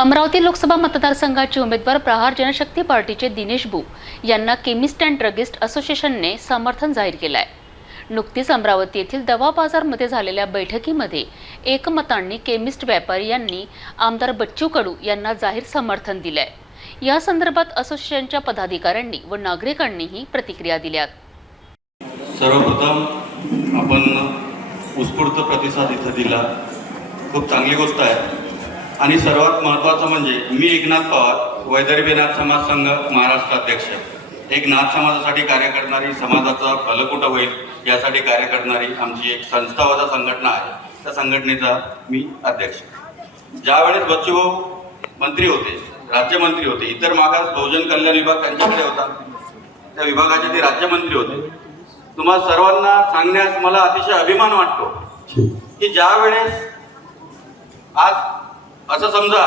अमरावती लोकसभा मतदारसंघाचे उमेदवार प्रहार जनशक्ती पार्टीचे दिनेश बू यांना केमिस्ट अँड ड्रगिस्ट असोसिएशनने समर्थन जाहीर केलं आहे नुकतीच अमरावती येथील दवा बाजारमध्ये झालेल्या बैठकीमध्ये एकमतांनी केमिस्ट व्यापारी यांनी आमदार बच्चू कडू यांना जाहीर समर्थन दिलं आहे या संदर्भात असोसिएशनच्या पदाधिकाऱ्यांनी व नागरिकांनीही प्रतिक्रिया दिल्यात. सर्वप्रथम आपण उत्स्फूर्त प्रतिसाद इथं दिला. खूप चांगली गोष्ट आहे. आणि सर्वात महत्त्वाचं म्हणजे मी एकनाथ पवार वैदर्भीनाथ समाज संघ महाराष्ट्र अध्यक्ष. एक नाथ समाजासाठी कार्य करणारी समाजाचा फलकुट होईल यासाठी कार्य करणारी आमची एक संस्थावादा संघटना आहे. त्या संघटनेचा मी अध्यक्ष. ज्यावेळेस बच्चूभाऊ मंत्री होते राज्यमंत्री होते इतर मागास बहुजन कल्याण विभाग त्यांच्याकडे होता त्या विभागाचे ते राज्यमंत्री होते. तुम्हा सर्वांना सांगण्यास मला अतिशय अभिमान वाटतो की ज्या वेळेस आज असं समजा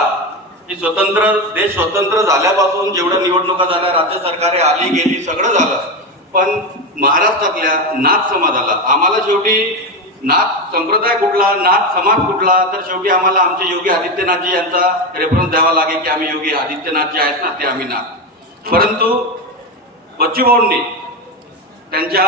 की स्वतंत्र देश स्वतंत्र झाल्यापासून जेवढ्या निवडणुका झाल्या राज्य सरकारे आली गेली सगळं झालं. पण महाराष्ट्रातल्या नाथ समाजाला आम्हाला शेवटी नाथ संप्रदाय कुठला नाथ समाज कुठला तर शेवटी आम्हाला आमचे योगी आदित्यनाथजी यांचा रेफरन्स द्यावा लागेल की आम्ही योगी आदित्यनाथजी आहेत ना ते आम्ही नाथ. परंतु बच्चूभाऊंनी त्यांच्या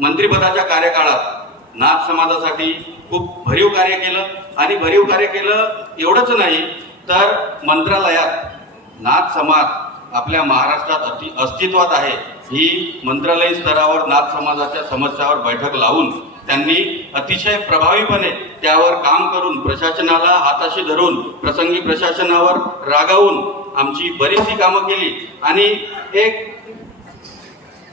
मंत्रिपदाच्या कार्यकाळात नाथ समाजासाठी खूप भरीव कार्य केलं. आणि भरीव कार्य केलं एवढंच नाही तर मंत्रालयात नाथ समाज आपल्या महाराष्ट्रात अति अस्तित्वात आहे. ही मंत्रालयीन स्तरावर नाथ समाजाच्या समस्यावर बैठक लावून त्यांनी अतिशय प्रभावीपणे त्यावर काम करून प्रशासनाला हाताशी धरून प्रसंगी प्रशासनावर रागावून आमची बरीचशी कामं केली. आणि एक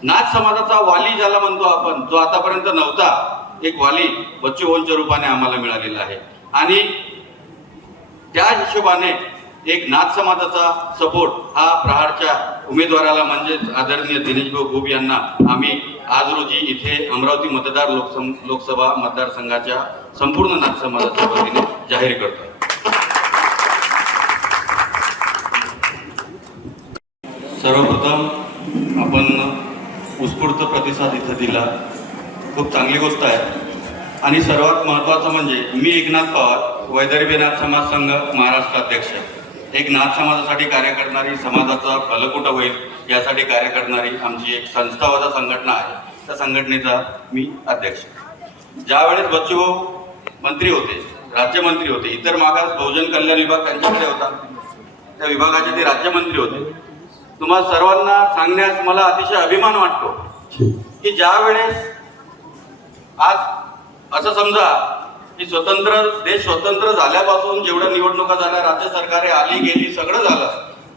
नाथ समाजाचा वाली ज्याला म्हणतो आपण जो आतापर्यंत नव्हता एक वाली बच्चूभाऊंच्या रूपाने आम्हाला मिळालेला आहे. आणि त्या हिशोबाने एक नाथ समाजाचा सपोर्ट हा प्रहारच्या उमेदवाराला म्हणजेच आदरणीय दिनेशभाऊ गुब यांना आम्ही आज रोजी इथे अमरावती मतदार लोकसं लोकसभा मतदारसंघाच्या संपूर्ण नाथ समाजाच्या वतीने जाहीर करतो. सर्वप्रथम आपण उत्स्फूर्त प्रतिसाद इथं दिला. खूप चांगली गोष्ट आहे. आणि सर्वात महत्त्वाचं म्हणजे मी एकनाथ पवार वैदर्भीनाथ समाज संघ महाराष्ट्र अध्यक्ष एक नाथ समाजासाठी कार्य करणारी समाजाचा फलकुट होईल यासाठी कार्य करणारी आमची एक संस्थावादा संघटना आहे. त्या संघटनेचा मी अध्यक्ष ज्यावेळेस बच्चूभाऊ मंत्री होते राज्यमंत्री होते इतर मागास बहुजन कल्याण विभाग त्यांच्याकडे होता त्या विभागाचे ते राज्यमंत्री होते. तुम्हा सर्वांना सांगण्यास मला अतिशय अभिमान वाटतो की ज्या वेळेस आज असं समजा की स्वतंत्र देश स्वतंत्र झाल्यापासून जेवढ्या निवडणुका झाल्या राज्य सरकारे आली गेली सगळं झालं.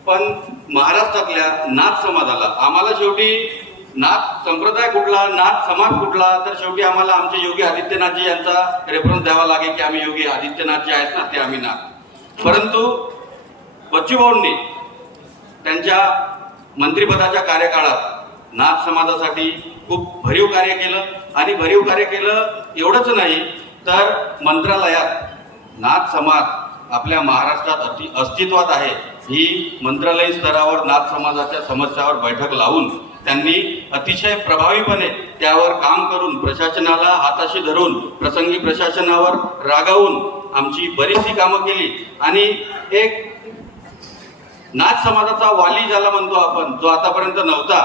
पण महाराष्ट्रातल्या नाथ समाजाला आम्हाला शेवटी नाथ संप्रदाय कुठला नाथ समाज कुठला तर शेवटी आम्हाला आमचे योगी आदित्यनाथजी यांचा रेफरन्स द्यावा लागेल की आम्ही योगी आदित्यनाथजी आहेत ना ते आम्ही नाथ. परंतु बच्चूभाऊंनी त्यांच्या मंत्रिपदाच्या कार्यकाळात नाथ समाजासाठी खूप भरीव कार्य केलं. आणि भरीव कार्य केलं एवढंच नाही तर मंत्रालयात नाथ समाज आपल्या महाराष्ट्रात अति अस्तित्वात आहे. ही मंत्रालयीन स्तरावर नाथ समाजाच्या समस्यावर बैठक लावून त्यांनी अतिशय प्रभावीपणे त्यावर काम करून प्रशासनाला हाताशी धरून प्रसंगी प्रशासनावर रागावून आमची बरीचशी कामं केली. आणि एक नाथ समाजाचा वाली ज्याला म्हणतो आपण जो आतापर्यंत नव्हता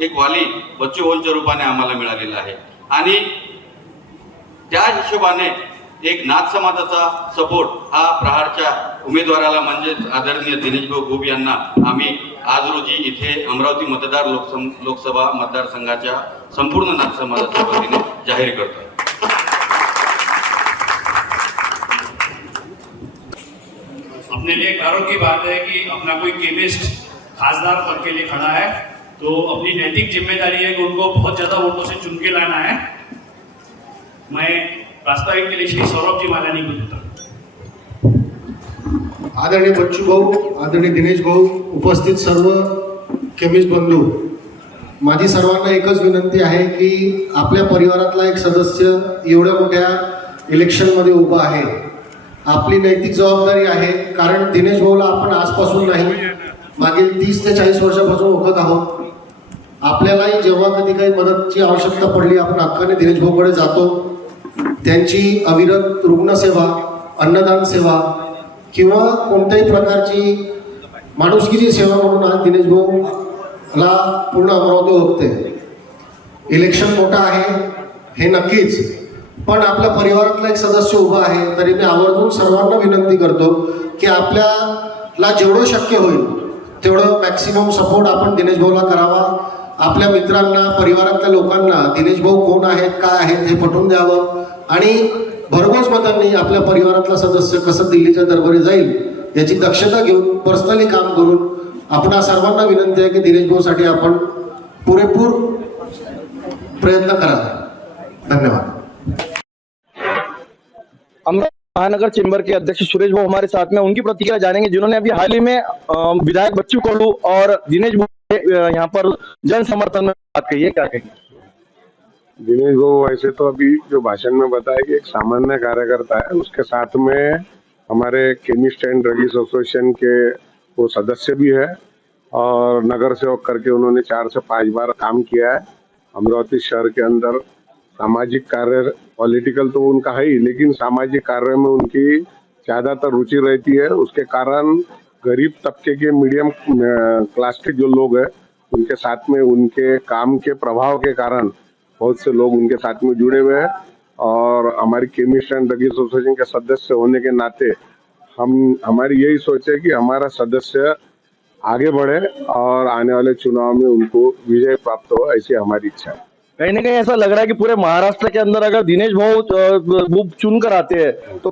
एक वाली बच्चूभाऊंच्या रूपाने आम्हाला मिळालेला आहे. आणि त्या हिशोबाने एक नाथ समाजाचा सपोर्ट हा प्रहारच्या उमेदवाराला म्हणजेच आदरणीय दिनेशभाऊ घुब यांना आम्ही आज रोजी इथे अमरावती मतदार लोकसं लोकसभा मतदारसंघाच्या संपूर्ण नाथ समाजाच्या वतीने जाहीर करतो. अपने लिए गर्व की बात है कि अपना कोई केमिस्ट खासदार पद के लिए खड़ा है। तो अपनी नैतिक जिम्मेदारी है कि उनको बहुत ज्यादा वोटों से चुन के लाना है। मैं प्रास्ताविक के लिए श्री सौरभ जी मालानी को देता आदरणीय बच्चू भाऊ आदरणीय दिनेश भाऊ उपस्थित सर्व केमिस्ट बंधू माझी सर्वांना एकच विनंती आहे की आपल्या परिवारातला एक सदस्य एवढ्या मोठ्या इलेक्शनमध्ये उभा आहे. आपली नैतिक जबाबदारी आहे कारण दिनेश भाऊला आपण आजपासून नाही मागील तीस ते चाळीस वर्षापासून ओळखत आहोत. आपल्यालाही जेव्हा कधी काही मदतची आवश्यकता पडली आपण हक्काने धीरज भाऊकडे जातो. त्यांची अविरत रुग्णसेवा अन्नदान सेवा किंवा कोणत्याही प्रकारची माणुसकीची सेवा म्हणून आज दिनेश भाऊला पूर्ण अमरावती ओळखते इलेक्शन मोठं आहे हे नक्कीच. पण आपल्या परिवारातला एक सदस्य उभा आहे तरी मी आवर्जून सर्वांना विनंती करतो की आपल्याला जेवढं शक्य होईल तेवढं मॅक्सिमम सपोर्ट आपण दिनेश भाऊला करावा. आपल्या मित्रांना परिवारातल्या लोकांना दिनेश भाऊ कोण आहेत काय आहेत हे पटवून द्यावं. आणि भरघोस मतांनी आपल्या परिवारातला सदस्य कसं दिल्लीच्या दरबारी जाईल याची दक्षता घेऊन पर्सनली काम करून आपणा सर्वांना विनंती आहे की दिनेश भाऊसाठी आपण पुरेपूर प्रयत्न करा धन्यवाद. महानगर चेंबर के अध्यक्ष सुरेश भाऊ हमारे साथ में उनकी प्रतिक्रिया जानेंगे, जिन्होंने अभी हाल ही में विधायक बच्चू कडू और दिनेश यहाँ पर जन समर्थन में बात कही है। क्या कहेंगे? दिनेश भाऊ वैसे तो अभी जो भाषण में बताया कि एक सामान्य कार्यकर्ता है, उसके साथ में हमारे केमिस्ट एंड ड्रग एसोसिएशन के वो सदस्य भी है और नगर सेवक करके उन्होंने चार से पाँच बार काम किया है। अमरावती शहर के अंदर सामाजिक कार्य पॉलिटिकल तो उनका है ही, लेकिन सामाजिक कार्य में उनकी ज़्यादातर रुचि रहती है। उसके कारण गरीब तबके के मीडियम क्लास के जो लोग हैं, उनके साथ में उनके काम के प्रभाव के कारण बहुत से लोग उनके साथ में जुड़े हुए हैं। और हमारी केमिस्ट एंड ड्रग एसोसिएशन के सदस्य होने के नाते हम, हमारी यही सोच है कि हमारा सदस्य आगे बढ़े और आने वाले चुनाव में उनको विजय प्राप्त हो, ऐसी हमारी इच्छा है। कहीं ना कहीं ऐसा लग रहा है कि पूरे महाराष्ट्र के अंदर अगर दिनेश अ, वो चुन कर आते हैं तो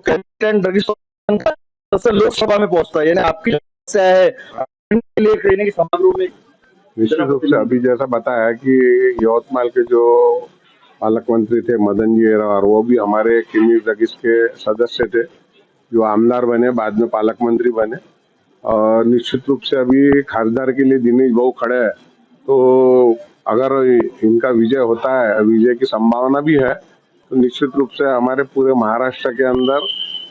लोकसभा में पहुँचता है। यानी आपकी समस्या है आपके लिए कहीं ना कहीं समग्र में। निश्चित रूप से अभी जैसा बताया कि यवतमाल के जो पालक मंत्री थे मदन जी एरावर वो भी हमारे केमिस्ट ड्रगिस के सदस्य थे जो आमदार बने बाद में पालक मंत्री बने। और निश्चित रूप से अभी खासदार के लिए दिनेश भाऊ खड़े हैं। तो अगर इनका विजय होता है विजय की संभावना भी है तो निश्चित रूप से हमारे पूरे महाराष्ट्र के अंदर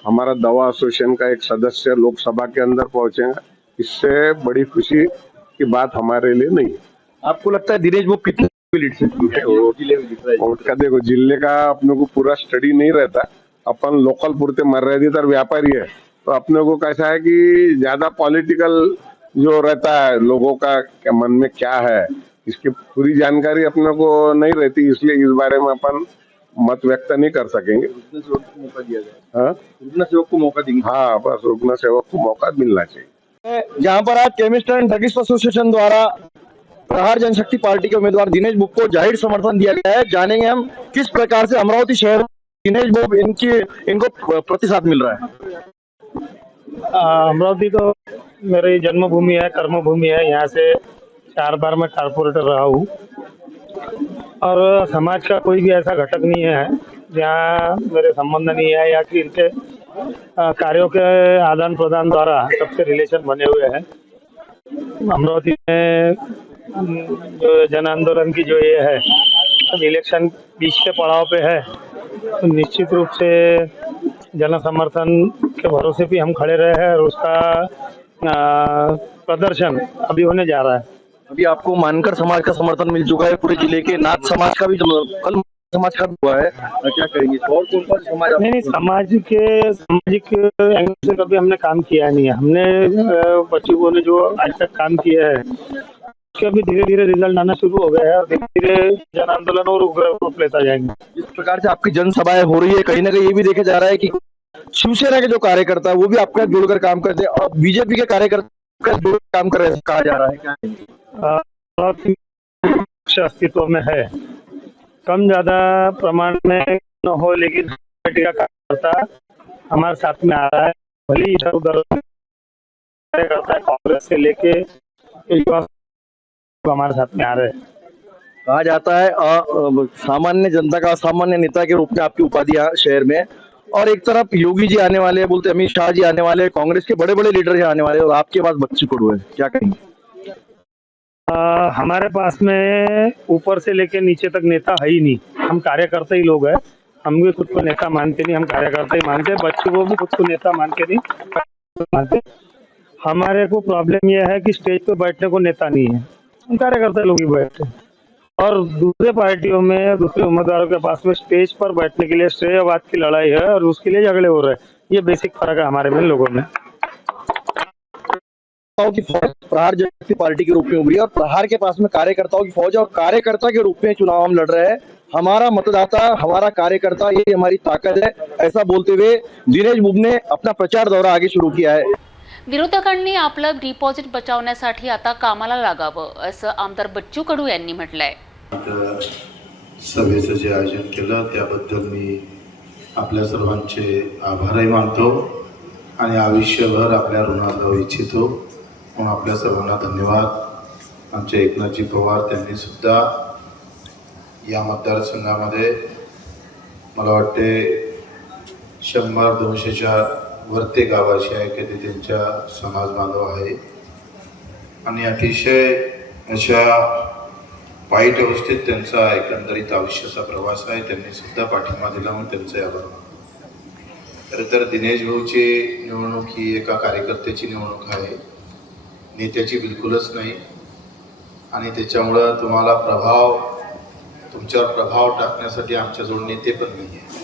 हमारा दवा एसोसिएशन का एक सदस्य लोकसभा के अंदर पहुंचेगा। इससे बड़ी खुशी की बात हमारे लिए नहीं है। आपको लगता है दिनेश भाऊ कितने लीड से दिख रहा वोट का देखो ज़िले का अपने को पूरा स्टडी नहीं रहता। अपन लोकल पुरते मर्यादित व्यापारी है। तो अपने को कैसा है कि ज़्यादा पॉलिटिकल जो रहता है लोगों का मन में क्या है? इसकी पूरी जानकारी अपने को नहीं रहती इसलिए इस बारे में अपन मत व्यक्त नहीं कर सकेंगे। रुग्ण सेवक को मौका दिया जाए। हाँ? रुग्ण सेवक को मौका देंगे। हाँ बस रुग्ण सेवक को मौका मिलना चाहिए। जहाँ पर आज केमिस्ट एंड ड्रगिस्ट एसोसिएशन द्वारा प्रहार जनशक्ति पार्टी के उम्मीदवार दिनेश बुक को ज़ाहिर समर्थन दिया गया है। जानेंगे हम किस प्रकार से अमरावती शहर दिनेश बुक इनकी इनको प्रतिसाद मिल रहा है। अमरावती तो मेरी जन्मभूमि है कर्मभूमि है। यहाँ से चार बार मैं कारपोरेटर रहा हूँ। और समाज का कोई भी ऐसा घटक नहीं है, जहाँ मेरे संबंध नहीं है या कि इनके कार्यों के आदान प्रदान द्वारा सबसे रिलेशन बने हुए हैं। अमरावती में जो जन आंदोलन की जो ये है अब इलेक्शन बीच के पड़ाव पे है। तो निश्चित रूप से जन समर्थन के भरोसे भी हम खड़े रहे हैं और उसका प्रदर्शन अभी होने जा रहा है। अभी आपको मानकर समाज का समर्थन मिल चुका है पूरे ज़िले के नाथ समाज का भी कल समाज का हुआ है। क्या करेंगे? और कौन कौन समाज नहीं नहीं समाज के सामाजिक एंगल से कभी हमने काम किया नहीं है। हमने बच्चों ने जो आज तक काम किया है उसके अभी धीरे धीरे रिज़ल्ट आना शुरू हो गया है और धीरे धीरे जन आंदोलन और उग्र रूप लेता जाएँगे। जिस प्रकार से आपकी जनसभाएँ हो रही है कहीं ना कहीं ये भी देखा जा रहा है कि शिवसेना के जो कार्यकर्ता है वो भी आपका जुड़कर काम करते हैं और बीजेपी के कार्यकर्ता जुड़कर काम कर रहे हैं कहा जा रहा है। क्या अस्तित्व में है कम ज़्यादा प्रमाण में न हो, लेकिन कार्यकर्ता हमारे साथ में आ रहा है। भले इधर उधर कार्यकर्ता कांग्रेस से लेके हमारे साथ में आ रहे हैं। कहा जाता है सामान्य जनता का असामान्य नेता के रूप में आपकी उपाधियाँ शहर में। और एक तरफ़ योगी जी आने वाले हैं, बोलते अमित शाह जी आने वाले हैं, कांग्रेस के बड़े बड़े लीडर यहाँ आने वाले हैं, और आपके पास बच्ची कडू है? क्या कहेंगे? हमारे पास में ऊपर से लेके नीचे तक नेता है ही नहीं। हम कार्यकर्ता ही लोग हैं। हम भी खुद को नेता मानते नहीं, हम कार्यकर्ता ही मानते बच्चों को भी खुद को नेता मान के नहीं मानते हमारे को प्रॉब्लम यह है कि स्टेज पे बैठने को नेता नहीं है। हम कार्यकर्ता लोग ही बैठते और दूसरे पार्टियों में, दूसरे उम्मीदवारों के पास में स्टेज पर बैठने के लिए श्रेयवाद की लड़ाई है और उसके लिए झगड़े हो रहे हैं। ये बेसिक फ़र्क है हमारे में लोगों में। कार्यकर्ताओं की फौज प्रहार जनशक्ति पार्टी के रूप में उभरी और प्रहार के पास में कार्यकर्ताओं की फौज और कार्यकर्ता के रूप में चुनाव हम लड़ रहे हैं। हमारा मतदाता हमारा कार्यकर्ता ये हमारी ताकत है ऐसा बोलते हुए दिनेश बुब ने अपना प्रचार दौरा आगे शुरू किया है। विरोधकांनी आपलं डिपॉझिट बचावण्यासाठी आता कामाला लागावं असं आमदार बच्चू कडू यांनी म्हटलंय. सभेचं जे आयोजन केलं त्याबद्दल मी आपल्या सर्वांचे आभारही मानतो आणि आयुष्यभर आपल्या ऋणात राहू इच्छितो. म्हणून आपल्या सर्वांना धन्यवाद. आमचे एकनाथजी पवार त्यांनी सुद्धा या मतदारसंघामध्ये मला वाटते शंभर दोनशेच्या वरते गाव अशी आहे की ते त्यांच्या समाज बांधव आहे. आणि अतिशय अशा वाईट अवस्थेत त्यांचा एकंदरीत आयुष्याचा प्रवास आहे. त्यांनी सुद्धा पाठिंबा दिला म्हणून त्यांचे आभार खरं तर दिनेश भाऊची निवडणूक ही एका कार्यकर्त्याची निवडणूक आहे. नेत्याची बिलकुलच नाही. आणि त्याच्यामुळं तुम्हाला प्रभाव तुमच्यावर प्रभाव टाकण्यासाठी आमच्याजवळ नेते पण नाही आहे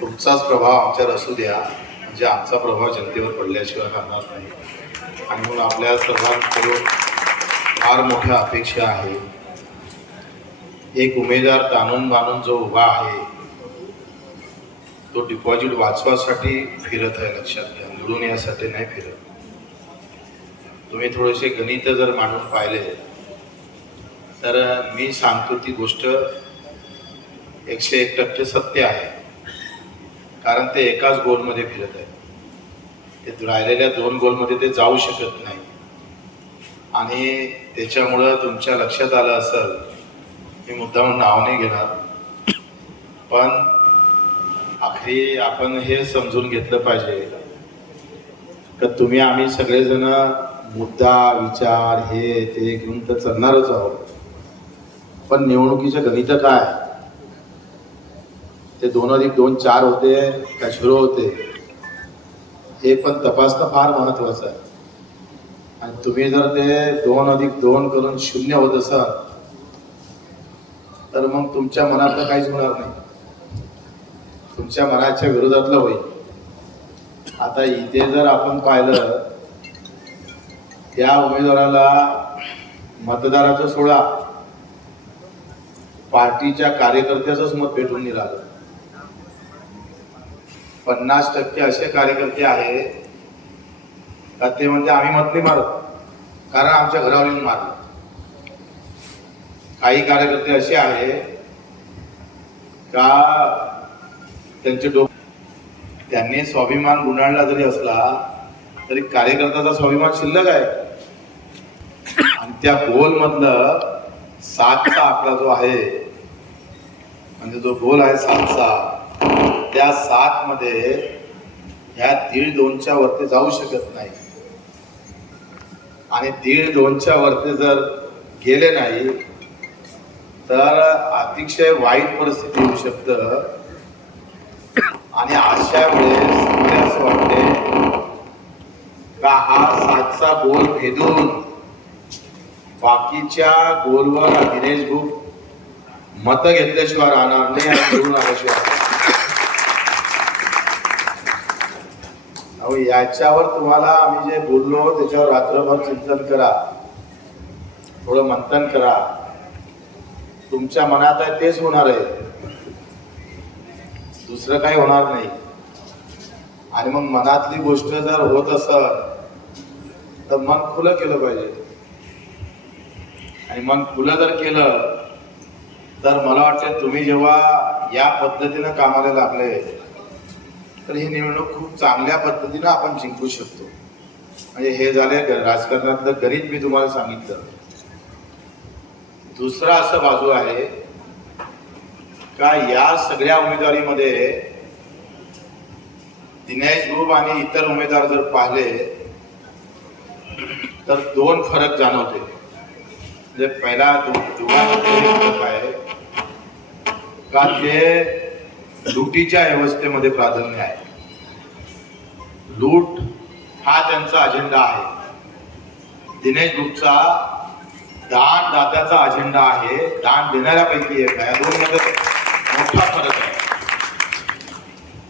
तुमचाच प्रभाव आमच्यावर असू द्या. म्हणजे आमचा प्रभाव जनतेवर पडल्याशिवाय राहणार नाही. आणि म्हणून आपल्या सर्वांकडून फार मोठ्या अपेक्षा आहे. एक उमेदवार ताणून बांधून जो उभा आहे तो डिपॉझिट वाचवासाठी फिरत आहे लक्षात घ्या. निवडून यासाठी नाही फिरत. तुम्ही थोडेसे गणित जर मांडून पाहिले तर मी सांगतो ती गोष्ट एकशे एक टक्के सत्य आहे. कारण ते एकाच गोलमध्ये फिरत आहे. ते राहिलेल्या दोन गोलमध्ये ते जाऊ शकत नाही. आणि त्याच्यामुळं तुमच्या लक्षात आलं असेल मी मुद्दाम नाव नाही घेणार. पण आखरी आपण हे समजून घेतलं पाहिजे का तुम्ही आम्ही सगळेजण मुद्दा विचार हे ते घेऊन तर चालणारच आहोत. पण निवडणुकीचं गणित काय? ते दोन अधिक दोन चार होते का झिरो होते? हे पण तपासणं फार महत्वाचं आहे. आणि तुम्ही जर ते दोन अधिक दोन करून शून्य होत असाल तर मग तुमच्या मनातलं काहीच होणार नाही. तुमच्या मनाच्या विरोधातलं होईल. आता इथे जर आपण पाहिलं त्या उमेदवाराला मतदाराचा सोळा पार्टीच्या कार्यकर्त्याचंच मत भेटून निघालं. पन्नास टक्के असे कार्यकर्ते आहे का ते म्हणते आम्ही मत नाही मारत कारण आमच्या घरावर येऊन मारलं. काही कार्यकर्ते असे आहे का त्यांचे डोक त्यांनी स्वाभिमान गुंडाळला जरी असला तरी कार्यकर्त्याचा स्वाभिमान शिल्लक आहे. त्या गोलमधलं सातचा आकडा जो आहे म्हणजे जो गोल आहे सातचा त्या सात मध्ये ह्या दीड दोनच्या वरती जाऊ शकत नाही. आणि दीड दोनच्या वरती जर गेले नाही तर अतिशय वाईट परिस्थिती येऊ शकत. आणि अशा वेळेस वाटते का हा सातचा गोल भेदून बाकीच्या गोलवर दिनेश बुक मतं घेतल्याशिवाय राहणार नाही आणि आल्याशिवाय अहो याच्यावर तुम्हाला आम्ही जे बोललो त्याच्यावर रात्रभर चिंतन करा. थोडं मंथन करा. तुमच्या मनात आहे तेच होणार आहे. दुसरं काही होणार नाही. आणि मग मनातली गोष्ट जर होत असल तर मन खुलं केलं पाहिजे. आणि मग तुला जर केलं तर मला वाटतं तुम्ही जेव्हा या पद्धतीनं कामाला लागले तर ही निवडणूक खूप चांगल्या पद्धतीनं आपण जिंकू शकतो. म्हणजे हे झाले राजकारणातलं गणित मी तुम्हाला सांगितलं. दुसरा असं बाजू आहे का या सगळ्या उमेदवारीमध्ये दिनेश ग्रुप आणि इतर उमेदवार जर पाहिले तर दोन फरक जाणवते. म्हणजे पहिला दु- आहे का ते लुटीच्या व्यवस्थेमध्ये प्राधान्य आहे. लूट हा त्यांचा अजेंडा आहे. दिनेश ग्रुपचा दान दात्याचा अजेंडा आहे. दान देणाऱ्यापैकी एक आहे. दोन मध्ये मोठा फरक आहे.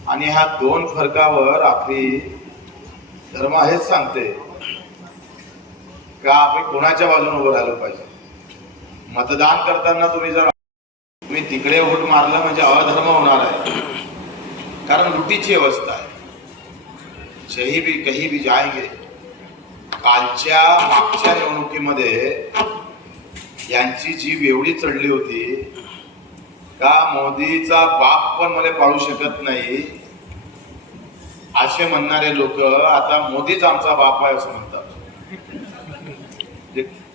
आणि ह्या दोन फरकावर आपली धर्म हेच सांगते. का आपण कोणाच्या बाजूने उभं राहिलं पाहिजे? मतदान करताना तुम्ही जर तुम्ही तिकडे वोट मारलं म्हणजे अधर्म होणार आहे. कारण लुटीची अवस्था आहे. जही भी कही भी जायगे कालच्या मागच्या निवडणुकीमध्ये यांची जीव एवढी चढली होती का मोदीचा बाप पण मला पाळू शकत नाही. असे म्हणणारे लोक आता मोदीच आमचा बाप आहे असं म्हणतात.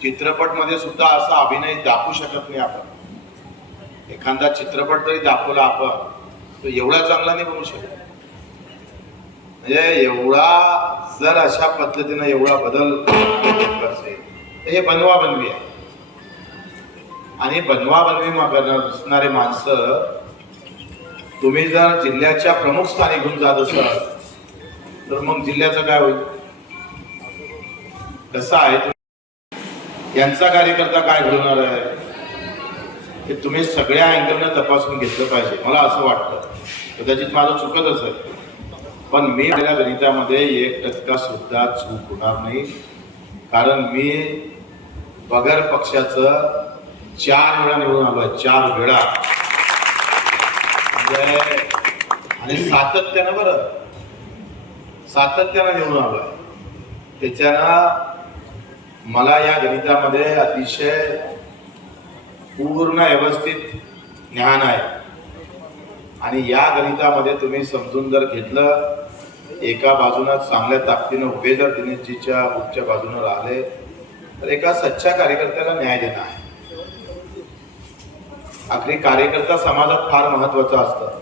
चित्रपटमध्ये सुद्धा असा अभिनय दाखवू शकत नाही आपण. एखादा चित्रपट जरी दाखवला आपण तो एवढा चांगला नाही बनवू शकत. म्हणजे एवढा जर अशा पद्धतीनं एवढा बदल हे बनवा बनवी आहे. आणि बनवा बनवी असणारे माणसं तुम्ही जर जिल्ह्याच्या प्रमुख स्थानी घेऊन जात असाल तर मग जिल्ह्याचं काय होईल? कसं आहे? यांचा कार्यकर्ता काय घडवणार आहे? हे तुम्ही सगळ्या अँगलनं तपासून घेतलं पाहिजे. मला असं वाटतं. कदाचित माझं चुकत असेल पण मी आपल्या गणितामध्ये एक टक्का सुद्धा चूक होणार नाही. कारण मी बगर पक्षाचं चार वेळा निवडून आलोय. चार वेळा. म्हणजे आणि सातत्यानं बरं. सातत्यानं निवडून आलोय. त्याच्यानं मला या गणितामध्ये अतिशय पूर्ण व्यवस्थित ज्ञान आहे. आणि या गणितामध्ये तुम्ही समजून जर घेतलं एका बाजूनं चांगल्या ताकदीनं उभे जर दिनेशजीच्या उच्च बाजूनं राहिले तर एका सच्च्या कार्यकर्त्याला न्याय देणं आहे. आखरी कार्यकर्ता समाजात फार महत्त्वाचा असतं.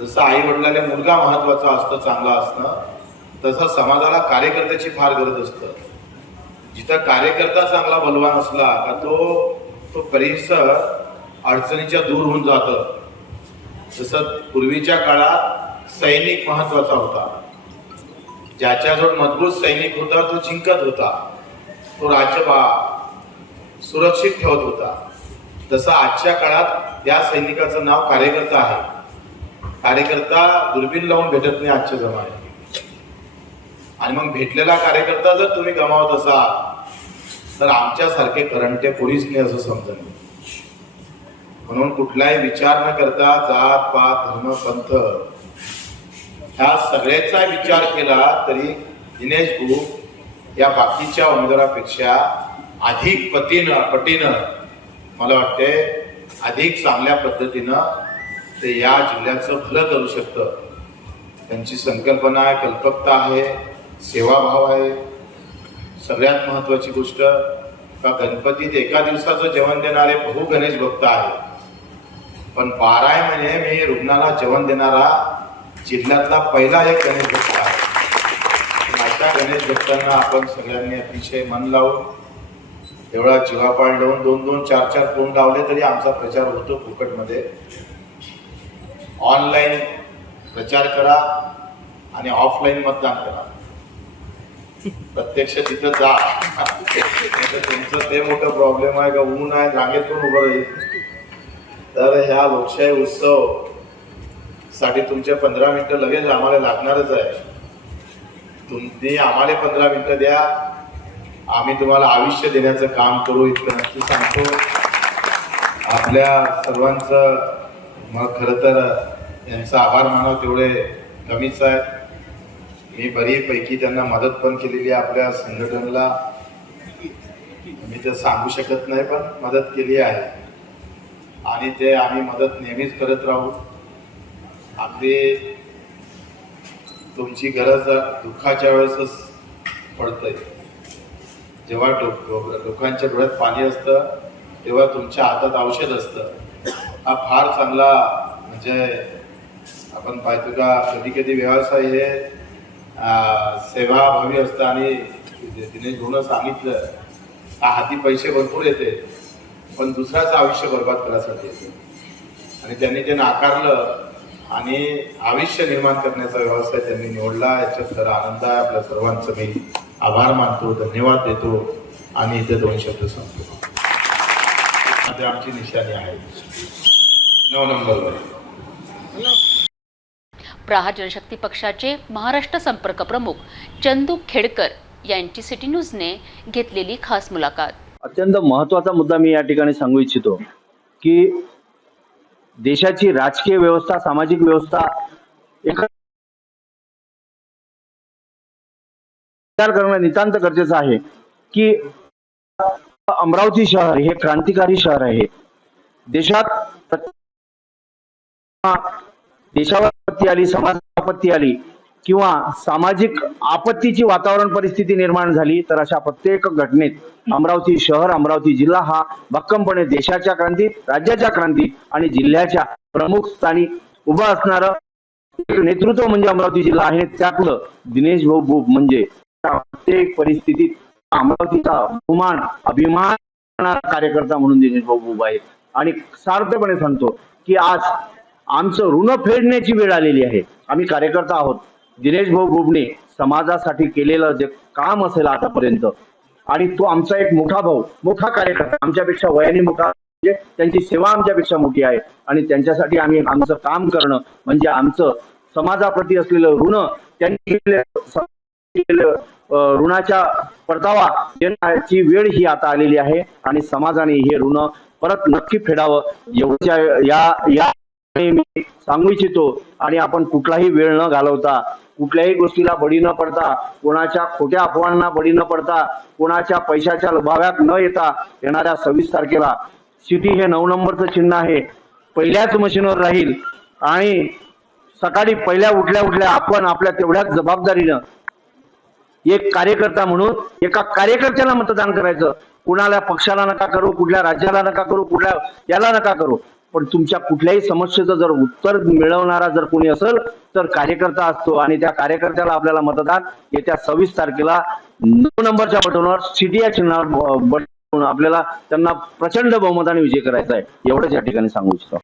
जसं आई वडिलांना मुलगा महत्त्वाचा असतं चांगला असणं तसं समाजाला कार्यकर्त्याची फार गरज असतं. जिथं कार्यकर्ता चांगला बलवान असला का तो तो परिसर अडचणीच्या दूर होऊन जातं. जसं पूर्वीच्या काळात सैनिक महत्त्वाचा होता. ज्याच्याजवळ मजबूत सैनिक होता तो जिंकत होता. तो राज्यभा सुरक्षित ठेवत होता. तसं आजच्या काळात त्या सैनिकाचं नाव कार्यकर्ता आहे. कार्यकर्ता दुर्बीण लावून भेटत नाही आजच्या जमान्यात. आणि मग भेटलेला कार्यकर्ता जर तुम्ही गमावत असाल तर आमच्यासारखे करंटे कोणीच नाही असं समजत. म्हणून कुठलाही विचार न करता जात पात धर्म पंथ ह्या सगळ्याचा विचार केला तरी दिनेश भाऊ या बाकीच्या उमेदवारापेक्षा अधिक पतीनं पटीनं मला वाटते अधिक चांगल्या पद्धतीनं ते या जिल्ह्याचं भलं करू शकतं. त्यांची संकल्पना आहे कल्पकता आहे. सेवाभाव आहे. सगळ्यात महत्त्वाची गोष्ट का गणपतीत एका दिवसाचं जेवण देणारे बहु गणेश भक्त आहे पण बारा महिने मी रुग्णाला जेवण देणारा जिल्ह्यातला पहिला एक गणेश भक्त आहे. अशा गणेश भक्तांना आपण सगळ्यांनी अतिशय मन लावून एवढा जीवापाळ लावून दोन दोन चार चार फोन लावले तरी आमचा प्रचार होतो फुकटमध्ये. ऑनलाईन प्रचार करा आणि ऑफलाईन मतदान करा. प्रत्यक्ष तिथं जा. तुमचं ते मोठं प्रॉब्लेम आहे का? ऊन आहे रांगेत पण उभं राहील? तर ह्या लोकशाही उत्सवसाठी तुमचे पंधरा मिनिटं लगेच आम्हाला लागणारच आहे. तुम्ही आम्हाला पंधरा मिनिटं द्या. आम्ही तुम्हाला आयुष्य देण्याचं काम करू इतकं नक्की सांगतो. आपल्या सर्वांचं मग खरं तर यांचा आभार मानव तेवढे कमीच आहे मी बरीपैकी त्यांना मदत पण केलेली आहे. आपल्या संघटनेला मी ते सांगू शकत नाही पण मदत केली आहे. आणि ते आम्ही मदत नेहमीच करत राहू. आपली तुमची गरज दुःखाच्या वेळेसच पडतंय. जेव्हा लोकांच्या डोळ्यात पाणी असतं तेव्हा तुमच्या हातात औषध असतं. हा फार चांगला म्हणजे आपण पाहतो का कधी कधी व्यवसाय हे सेवाभावी असतं आणि दिनेश भाऊनं सांगितलं का हाती पैसे भरपूर येते पण दुसऱ्याचं आयुष्य बर्बाद करायसाठी येते. आणि त्यांनी ते नाकारलं आणि आयुष्य निर्माण करण्याचा व्यवसाय त्यांनी निवडला याच्यात तर आनंद आहे आपल्या सर्वांचं. मी आभार मानतो धन्यवाद देतो आणि इथे दोन शब्द सांगतो. आमची निशाणी आहे. नऊ नंबरवर. प्रहार जनशक्ती पक्षाचे महाराष्ट्र संपर्क प्रमुख चंदू खेडकर यांची सिटी न्यूजने घेतलेली खास मुलाखत. अत्यंत महत्त्वाचा मुद्दा मी या ठिकाणी सांगू इच्छितो की देशाची राजकीय व्यवस्था सामाजिक व्यवस्था एक विचार करणं नितांत गरजेचं आहे की अमरावती शहर हे क्रांतिकारी शहर आहे. देशात देशावर आपत्ती आली समाज आपत्ती आली किंवा सामाजिक आपत्तीची वातावरण परिस्थिती निर्माण झाली तर अशा प्रत्येक घटनेत अमरावती शहर अमरावती जिल्हा हा भक्कमपणे देशाच्या क्रांतीत राज्याच्या क्रांतीत आणि जिल्ह्याच्या प्रमुख स्थानी उभं असणारं नेतृत्व म्हणजे अमरावती जिल्हा आहे. त्यातलं दिनेश भाऊ बुब म्हणजे प्रत्येक परिस्थितीत अमरावतीचा अभिमान अभिमान कार्यकर्ता म्हणून दिनेश भाऊ बुब आहेत. आणि सार्थपणे सांगतो की आज आमचं ऋण फेडण्याची वेळ आलेली आहे. आम्ही कार्यकर्ता आहोत. दिनेश भाऊ बुबने समाजासाठी केलेलं जे काम असेल आतापर्यंत आणि तो आमचा एक मोठा भाऊ मोठा कार्यकर्ता आमच्यापेक्षा वयाने मोठा म्हणजे त्यांची सेवा आमच्यापेक्षा मोठी आहे. आणि त्यांच्यासाठी आम्ही आमचं काम करणं म्हणजे आमचं समाजाप्रती असलेलं ऋण त्यांनी ऋणाच्या परतावा देण्याची वेळ ही आता आलेली आहे. आणि समाजाने हे ऋण परत नक्की फेडावं एवढ्या या या मी सांगू इच्छितो आणि आपण कुठलाही वेळ न घालवता कुठल्याही गोष्टीला बळी न पडता कोणाच्या खोट्या अफवांना बळी न पडता कोणाच्या पैशाच्या लुभाव्यात न येता येणाऱ्या सव्वीस तारखेला सिटी हे नऊ नंबरचं चिन्ह आहे. पहिल्याच मशीनवर राहील आणि सकाळी पहिल्या उठल्या उठल्या आपण आपल्या तेवढ्याच जबाबदारीनं एक कार्यकर्ता म्हणून एका कार्यकर्त्याला मतदान करायचं. कुणाला पक्षाला नका करू कुठल्या राज्याला नका करू कुठल्या याला नका करू. पण तुमच्या कुठल्याही समस्येचं जर उत्तर मिळवणारा जर कोणी असेल तर कार्यकर्ता असतो आणि त्या कार्यकर्त्याला आपल्याला मतदान येत्या सव्वीस तारखेला नऊ नंबरच्या बटनवर सिटी या चिन्हावर बटन आपल्याला त्यांना प्रचंड बहुमताने विजय करायचा आहे. एवढंच या ठिकाणी सांगू इच्छितो.